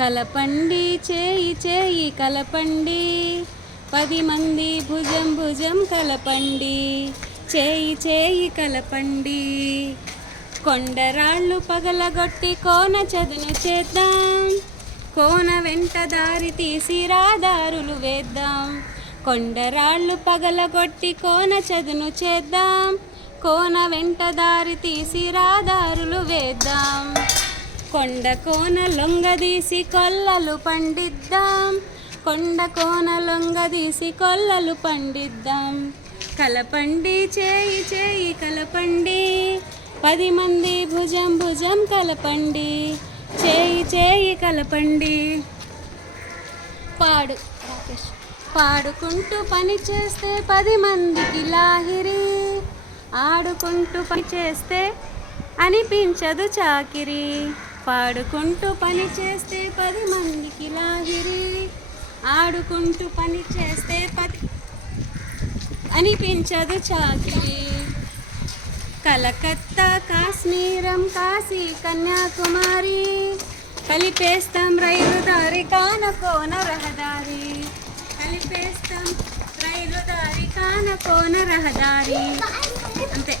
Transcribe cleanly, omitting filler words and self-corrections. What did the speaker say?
కలపండి చేయి చేయి కలపండి, 10 మంది భుజం భుజం కలపండి, చేయి చేయి కలపండి. కొండరాళ్ళు పగలగొట్టి కోన చదును చేద్దాం, కోన వెంట దారి తీసి రాదారులు వేద్దాం. కొండరాళ్ళు పగలగొట్టి కోన చదును చేద్దాం, కోన వెంట దారి తీసి రాదారులు వేద్దాం. కొండ కోన లొంగదీసి కొల్లలు పండిద్దాం, కొండ కోన లొంగదీసి కొల్లలు పండిద్దాం. కలపండి చేయి చేయి కలపండి, 10 మంది భుజం భుజం కలపండి, చేయి చేయి కలపండి. పాడుకుంటూ పని చేస్తే 10 మందికి లాహిరి, ఆడుకుంటూ పని చేస్తే అనిపించదు చాకిరి. పాడుకుంటూ పని చేస్తే 10 మందికి లాహిరి, ఆడుకుంటూ పని చేస్తే అనిపించదు చాకిరి. కలకత్తా కాశ్మీరం కాశీ కన్యాకుమారి, కలిపేస్తాం రైలు దారి కాన కోన రహదారి, కలిపేస్తాం రైలు దారి కాన కోన రహదారి. అంతే.